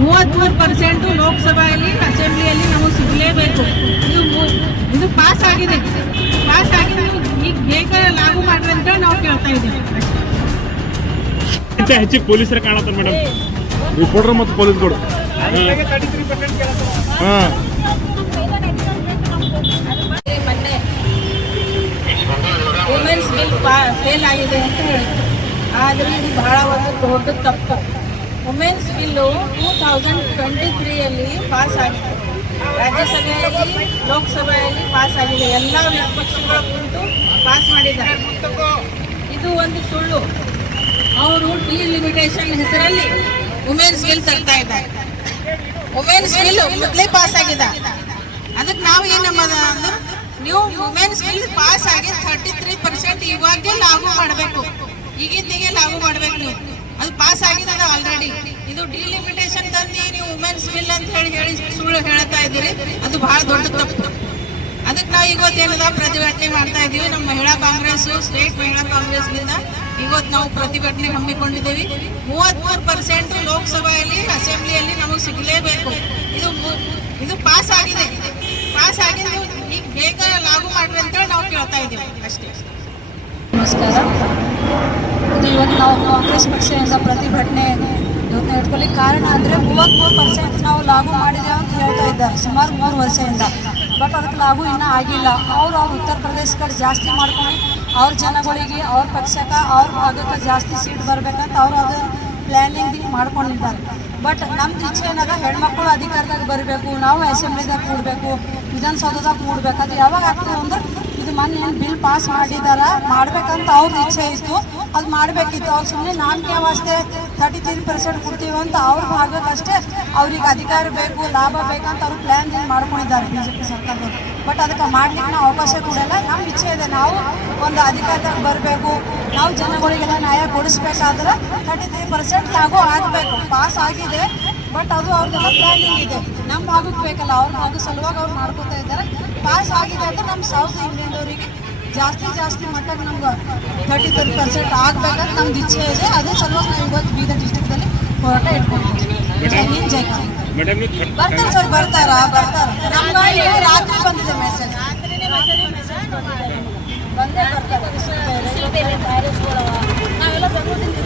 33% ಲೋಕಸಭೆಯಲ್ಲಿ ಅಸೆಂಬ್ಲಿಯಲ್ಲಿ ನಮಗೆ ಸಿಗಲೇಬೇಕು. ಇದು ಪಾಸ್ ಆಗಿದೆ. ಈಗ ಬೇಗ ಲಾಗು ಮಾಡ್ರಿ ಅಂತ ನಾವು ಕೇಳ್ತಾ ಇದ್ದೀವಿ. ಹೆಚ್ಚಿಗೆ ಪೊಲೀಸರೇ ಕಾಣತ್ತ ಮೇಡಮ್, ರಿಪೋರ್ಟರ್ ಮತ್ತು ಪೊಲೀಸ್ಗಳು. ವುಮೆನ್ಸ್ ಬಿಲ್ ಫೇಲ್ ಆಗಿದೆ ಅಂತ ಹೇಳಿ, ಆದರೆ ಇದು ಬಹಳ ಒಂದು ದೊಡ್ಡ ತಪ್ಪು. ವುಮೆನ್ಸ್ ಬಿಲ್ಲು 2023ಯಲ್ಲಿ ಪಾಸ್ ಆಗಿದೆ. ರಾಜ್ಯಸಭೆಯಲ್ಲಿ ಲೋಕಸಭೆಯಲ್ಲಿ ಪಾಸ್ ಆಗಿದೆ. ಎಲ್ಲ ವಿಪಕ್ಷಗಳ ಕುರಿತು ಪಾಸ್ ಮಾಡಿದ್ದಾರೆ. ಇದು ಒಂದು ಸುಳ್ಳು. ಅವರು ಡಿಲಿಮಿಟೇಷನ್ ಹೆಸರಲ್ಲಿ ವುಮೆನ್ಸ್ ಬಿಲ್ ತರ್ತಾ ಇದ್ದಾರೆ. ವುಮೆನ್ಸ್ ಬಿಲ್ ಮೊದಲೇ ಪಾಸ್ ಆಗಿದೆ. ಅದಕ್ಕೆ ನಾವು ಏನಂಬ ಅಂದ್ರೆ, ನೀವು ವುಮೆನ್ಸ್ ಬಿಲ್ ಪಾಸ್ ಆಗಿ 33% ಇವಾಗೇ ಲಾಗು ಮಾಡಬೇಕು. ಈಗಿಂದಿಗೆ ಲಾಗು ಮಾಡಬೇಕು. ನೀವು ಅದು ಪಾಸ್ ಆಗಿದೆ ಆಲ್ರೆಡಿ. ಇದು ಡಿಲಿಮಿಟೇಷನ್ ತಂದು ನೀವು ವುಮೆನ್ಸ್ ಬಿಲ್ ಅಂತ ಹೇಳಿ ಸುಳ್ಳು ಹೇಳ್ತಾ ಇದ್ದೀರಿ. ಅದು ಬಹಳ ದೊಡ್ಡ ತಪ್ಪು. ಅದಕ್ಕೆ ನಾವು ಇವತ್ತೇನದ ಪ್ರತಿಭಟನೆ ಮಾಡ್ತಾ ಇದ್ದೀವಿ. ನಮ್ಮ ಮಹಿಳಾ ಕಾಂಗ್ರೆಸ್, ಸ್ಟೇಟ್ ಮಹಿಳಾ ಕಾಂಗ್ರೆಸ್ನಿಂದ ಇವತ್ತು ನಾವು ಪ್ರತಿಭಟನೆ ಹಮ್ಮಿಕೊಂಡಿದ್ದೀವಿ. 33% ಲೋಕಸಭೆಯಲ್ಲಿ ಅಸೆಂಬ್ಲಿಯಲ್ಲಿ ನಮಗೆ ಸಿಗಲೇಬೇಕು. ಇದು ಪಾಸ್ ಆಗಿದೆ. ಈಗ ಬೇಗ ಲಾಗು ಮಾಡ್ರಿ ಅಂತ ನಾವು ಕೇಳ್ತಾ ಇದ್ದೀವಿ ಅಷ್ಟೇ. ನಮಸ್ಕಾರ. ಇವತ್ತು ನಾವು ಕಾಂಗ್ರೆಸ್ ಪಕ್ಷದಿಂದ ಪ್ರತಿಭಟನೆ ಇಟ್ಕೊಳ್ಳಿ ಕಾರಣ ಅಂದರೆ 33% ನಾವು ಲಾಗು ಮಾಡಿದ್ದೇವೆ ಅಂತ ಹೇಳ್ತಾ ಇದ್ದಾರೆ ಸುಮಾರು 3 ವರ್ಷದಿಂದ. ಬಟ್ ಅದಕ್ಕೆ ಲಾಗು ಇನ್ನೂ ಆಗಿಲ್ಲ. ಅವ್ರು ಉತ್ತರ ಪ್ರದೇಶ ಕಡೆ ಜಾಸ್ತಿ ಮಾಡ್ಕೊಂಡು ಅವ್ರ ಜನಗಳಿಗೆ, ಅವ್ರ ಪಕ್ಷಕ್ಕೆ, ಅವ್ರ ಭಾಗಕ್ಕೆ ಜಾಸ್ತಿ ಸೀಟ್ ಬರಬೇಕಂತ ಅವರು ಅದನ್ನು ಪ್ಲ್ಯಾನಿಂಗ್ ಮಾಡ್ಕೊಂಡಿದ್ದಾರೆ. ಬಟ್ ನಮ್ದು ಇಚ್ಛೆ ಏನದ, ಹೆಣ್ಮಕ್ಳು ಅಧಿಕಾರದಾಗ ಬರಬೇಕು, ನಾವು ಅಸೆಂಬ್ಲಿದಾಗ ಕೂಡಬೇಕು, ವಿಧಾನಸೌಧದಾಗ ಕೂಡಬೇಕು. ಅದು ಯಾವಾಗ ಆಗ್ತದೆ ಅಂದ್ರೆ, ಇದು ಮೊನ್ನೆ ಏನು ಬಿಲ್ ಪಾಸ್ ಮಾಡ್ಬೇಕಂತ ಅವ್ರದ್ದು ಇಚ್ಛೆ ಇತ್ತು. ಅದು ಮಾಡಬೇಕಿತ್ತು. ಅವ್ರು ಸುಮ್ಮನೆ ನಾಮಕೆ ವಾಸ್ತೆ 33% ಕೊಡ್ತೀವಿ ಅಂತ ಅವ್ರ ಭಾಗಕ್ಕಷ್ಟೇ ಅವ್ರಿಗೆ ಅಧಿಕಾರ ಬೇಕು, ಲಾಭ ಬೇಕಂತ ಅವ್ರು ಪ್ಲ್ಯಾನ್ ಮಾಡ್ಕೊಂಡಿದ್ದಾರೆ BJP ಸರ್ಕಾರದವರು. ಬಟ್ ಅದಕ್ಕೆ ಮಾಡಲಿಕ್ಕೆ ನಾವು ಅವಕಾಶ ಕೊಡಲ್ಲ. ನಮ್ಮ ಇಚ್ಛೆ ಇದೆ, ನಾವು ಒಂದು ಅಧಿಕಾರದಾಗ ಬರಬೇಕು, ನಾವು ಜನಗಳಿಗೆಲ್ಲ ನ್ಯಾಯ ಕೊಡಿಸ್ಬೇಕಾದ್ರೆ 33% ಲಾಗು ಆಗಬೇಕು. ಪಾಸ್ ಆಗಿದೆ, ಬಟ್ ಅದು ಅವ್ರದ್ದೆಲ್ಲ ಪ್ಲ್ಯಾನಿಂಗ್ ಇದೆ. ನಮ್ಮ ಭಾಗಕ್ಕೆ ಬೇಕಲ್ಲ, ಅವ್ರ ಭಾಗ ಸಲುವಾಗಿ ಅವ್ರು ಮಾಡ್ಕೊತಾ ಇದ್ದಾರೆ. ಪಾಸ್ ಆಗಿದೆ ಅಂದರೆ ನಮ್ಮ ಸೌತ್ ಇಂಡಿಯನ್ದವರಿಗೆ ಜಾಸ್ತಿ ಮಟ್ಟಕ್ಕೆ ನಮ್ಗೆ 33% ಆಗಬೇಕಂತ ನಮ್ದು ಇಚ್ಛೆ ಇದೆ. ಅದೇ ಸಲುವಾಗಿ ನಾವು ಇವತ್ತು ಬೀದರ್ ಡಿಸ್ಟ್ರಿಕ್ಟಲ್ಲಿ ಹೋರಾಟ ಇಟ್ಕೊಂಡಿದ್ದೀವಿ. ಬರ್ತಾರೆ ಸರ್, ಬರ್ತಾರೆ. ನಮ್ಗೆ ರಾತ್ರಿ ಬಂದಿದೆ ಮೆಸೇಜ್, ಬಂದೇ ಬರ್ತಾರೆ. ನಾವೆಲ್ಲ ಬೆಂಗಳೂರಿಂದ